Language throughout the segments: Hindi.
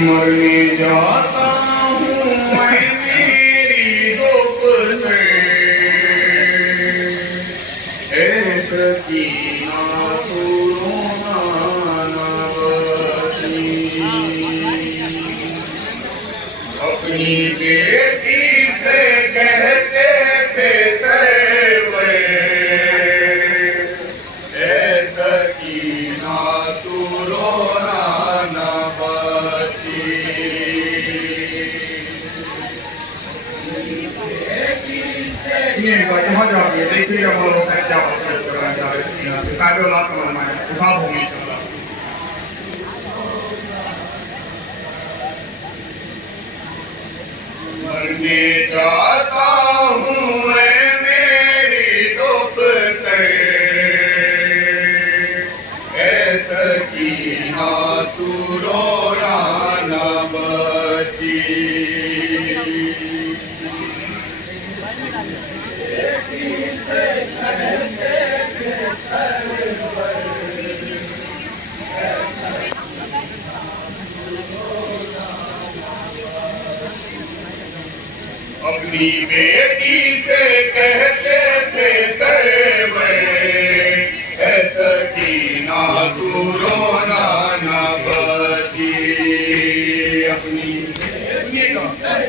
मरने जाता हूँ मैं मेरी दुख से, ऐ सकीना तू रोना न बची। अपनी बेटी से कहते थे सहवे, ऐ सकीना तू रोना न बची। जहाँ जाओगे देखिएगा वो लोग क्या करना चाह रहे, सारे औलाद का मनमाना है, हिसाब होंगे इंशाल्लाह। मरने जाता हूँ मैं मेरी दुख से, ऐ सकीना तू रोना न बची। अपनी बेटी से कहते थे सहवे, ऐ सकीना तू रोना न बची। अपनी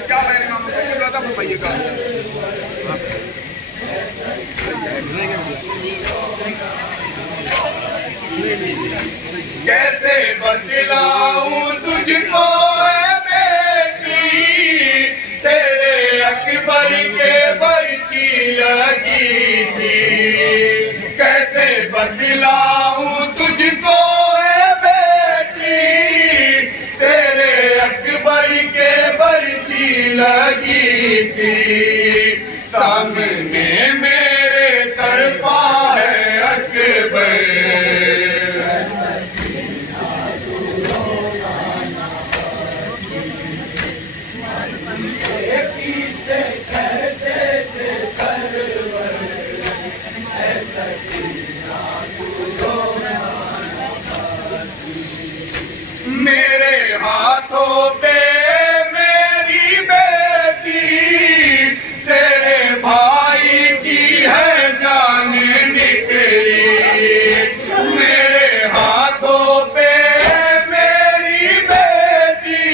क्या बताइएगा कैसे बतलाऊं तुझको अकबर के बरछी लगी थी। कैसे बतलाऊं तुझको ए बेटी, तेरे अकबर के बरछी लगी थी। सामने मेरे तरफा है अकबर, मेरे हाथों पे मेरी बेटी, तेरे भाई की है जान निकली। मेरे हाथों पे मेरी बेटी,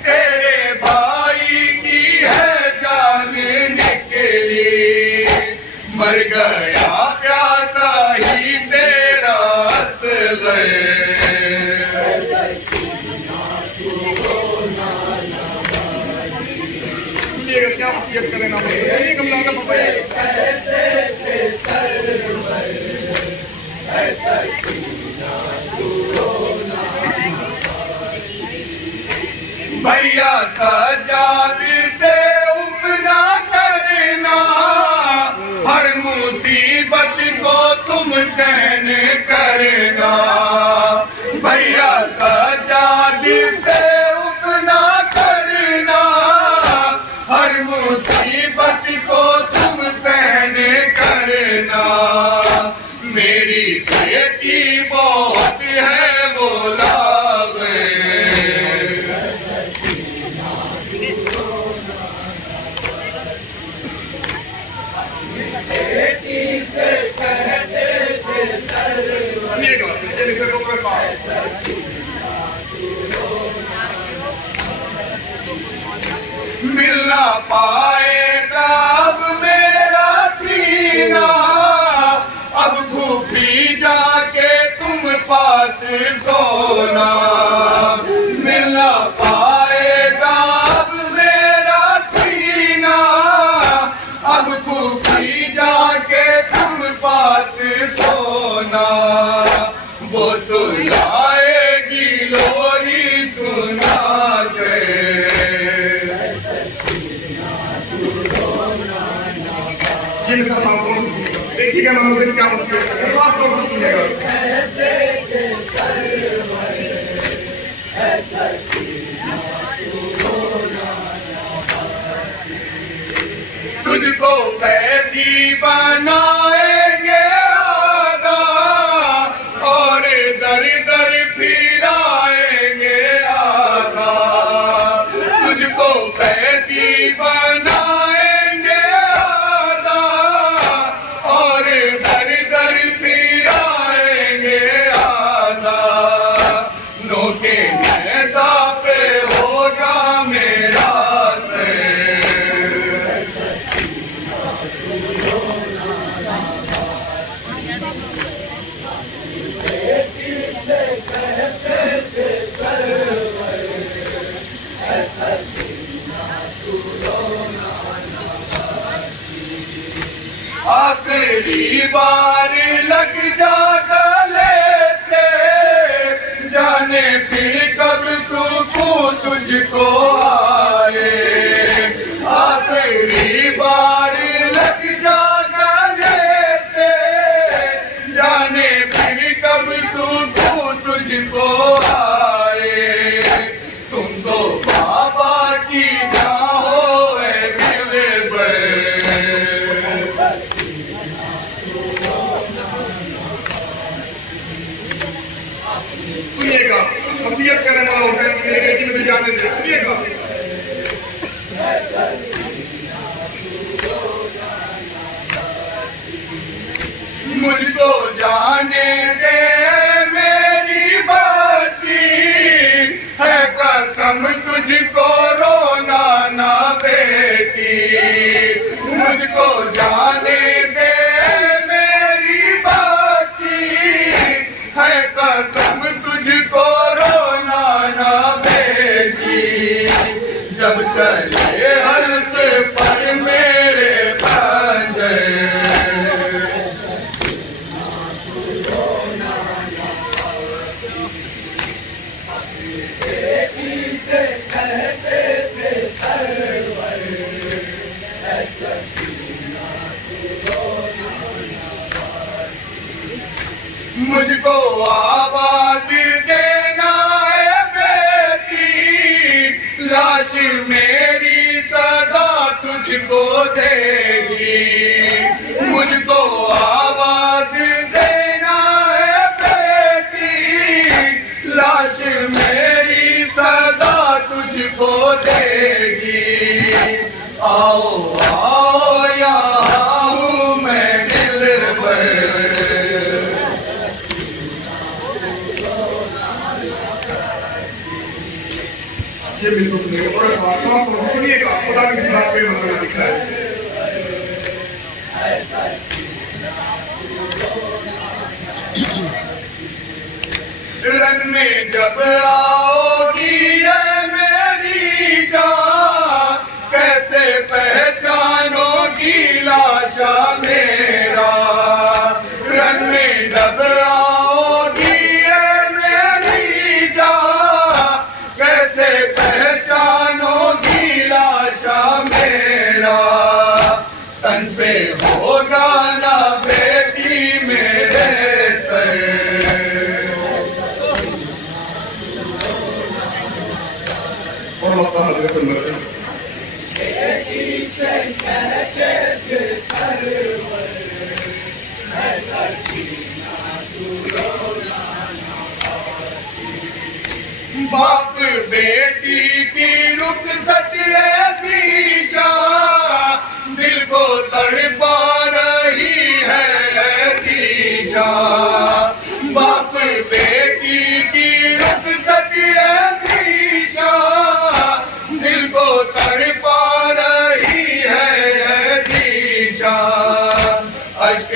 तेरे भाई की है जान निकली। मर गया प्यासा ही तेरा असग़र, क्या वसीयत करें ना भैया सजाद से उपना करना, हर मुसीबत को तुम सहन करना। भैया सजाद से उपना करना, हर मुसीबत को तुम सहन करना। मेरी बेटी बहुत है वो लावे, बेटी से कहते थे मिलना पाएगा अब मेरा सीना, अब भूखी जाके तुम पास सोना। मिलना पाएगा अब मेरा सीना, अब भूखी जाके तुम पास सोना। वो सुनाएगी लोरी सुना के, देखिएगा मनोरंजन क्या तुझको कैदी बनाएंगे आदा, और दर दर आखिरी बार लग जा गले से, जाने फिर कब सुकून तुझको आए। आखिरी बार लग जा गले से, जाने फिर कब सुकून तुझको आए। तुम तो बाबा की जाओ ए दिल भर। सुनिएगा, वसीयत करने वाला होता है, मेरे बेटी मुझे जाने दे। सुनिएगा, मुझको जाने दे मेरी बच्ची, है कसम तुझको रोना ना बेटी। मुझको जाने दे मेरी बच्ची, है कसम तुझको रोना ना बेटी। जब चले हल्के पर मेरे पंजे, मुझको आवाज देना है बेटी, लाश मेरी सदा तुझको देगी। मुझको आवाज देना है बेटी, लाश मेरी सदा तुझको देगी। आओ आओ यहाँ हूँ मैं दिलबर। ये भी सुनिए और सुनिएगा, खुदा की बात पे मतलब लिखा है। रन में जब आओगी ये मेरी जान, कैसे पहचानोगी लाशा मेरा। रन में जब आओगी ये मेरी जान, कैसे पहचानोगी लाशा मेरा। तन पे होगा ना बेटी मेरे सर। बाप बेटी की रुखसत है दिशा, दिल को तड़पा रही है दिशा। बाप बेटी की रुखसत है दिशा, दिल को तड़पा रही है दिशा। अश्क